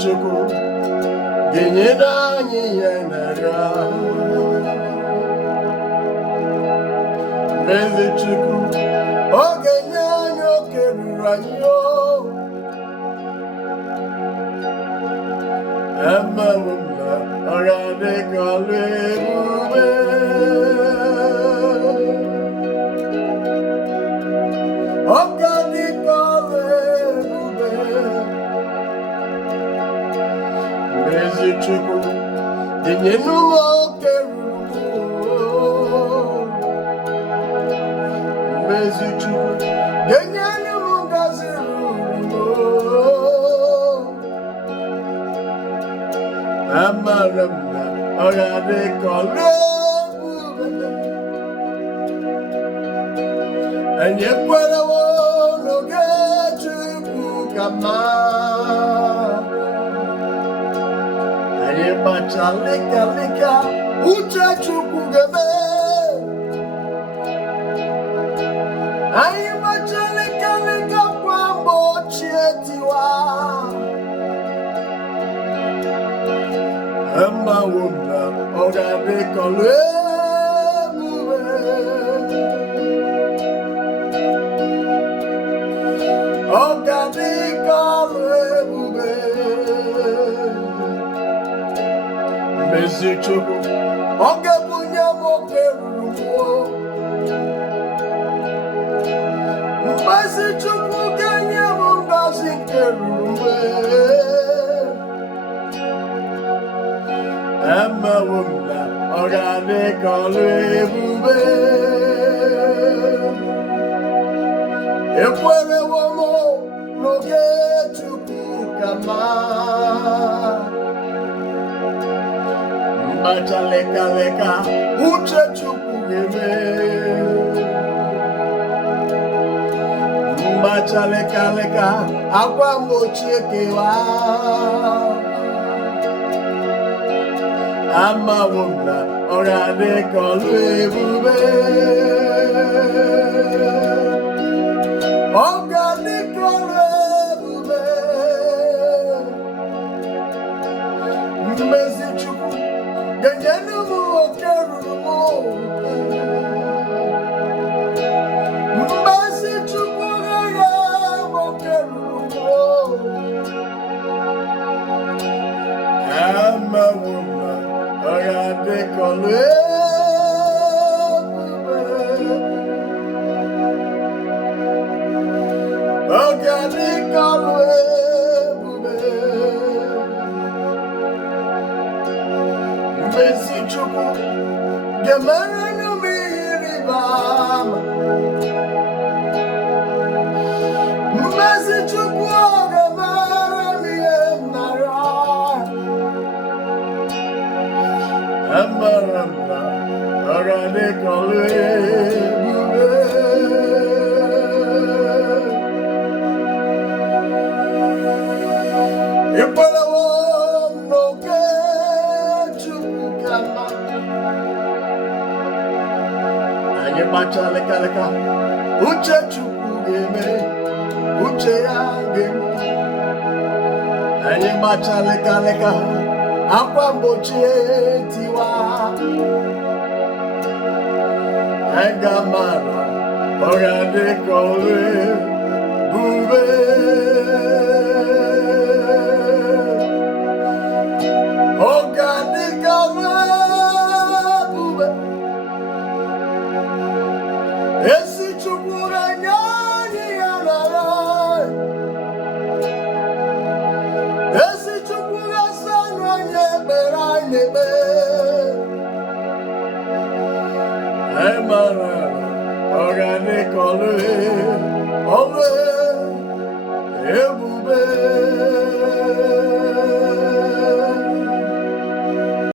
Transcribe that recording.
Chukwu ga-enyere anyị ihe n'arịa. Eze Chukwu ọ ga-enye anyị oke ruru anyị o. Emewo m na ọ ga-adị ka ọlụ ebube. Ọ ga-adị ka ọlụ ebube. Eze Chukwu ga-enye n'ụmụ oke ruru. Ezi Chukwu ga-enye anyị ngọzi ruru. Amara m na ọ ga-adị ka ọlụ ebube. Anyị ekwerewo n'oge Chukwu ka mma. Anyị gbacha lika-lika, uche Chukwu ga-eme. Anyi gbacha lika-lika kwa mgbochi etiwa. Amawo m na ọ ga-adị ka ọlụ ebube. Ọ ga-adị ka ọlụ ebube. Ezi Chukwu ọ ga-ebunye m oke ruru. Ezi Chukwu ga-enye m ngọzi nke ruru. Amawo m na ọ ga-adị ka ọlụ ebube. Ekwerewo m n'oge Chukwu ka mma. Mgbacha lika-lika, uche Chukwu ga-eme. Gbacha lika-lika, akwa mgbochi ekewa. Amawo m na ọ ga-adị ka ọlụ ebube. Ọ ga-adị ka ọlụ ebube. Mmezi Chukwu ga-enye n'ụmụ oke ruru. Mmezi Chukwu ga-enye m oke ruru. Amawo m na ọ ga-adị ka ọlụ ebube. Ọ ga-adị ka ọlụ ebube. Mmezi Chukwu ga-emere m ihe ịrịba ama. Mmezi Chukwu ọ ga-emere m ihe m nara. Amara m na ọ ga-adị ka ọlụ ebube. Ekwerewo m n'oge Chukwu ka mma. Anyị gbacha lika-lika, uche Chukwu ga-eme. Uche ya ga-eme. Anyị gbacha lika-lika, akwa mgbochi etiwa. Aga Amara ọ ga-adị ka ọlụ ebube. Ọ ga-adị ka ọlụ ebube. Ezi Chukwu ga-enye anyị ya n'ala. Ezi Chukwu ga-asa anyị ekpere anyị ekpe. Amara ọ ga-adị ka ọlụ ebube.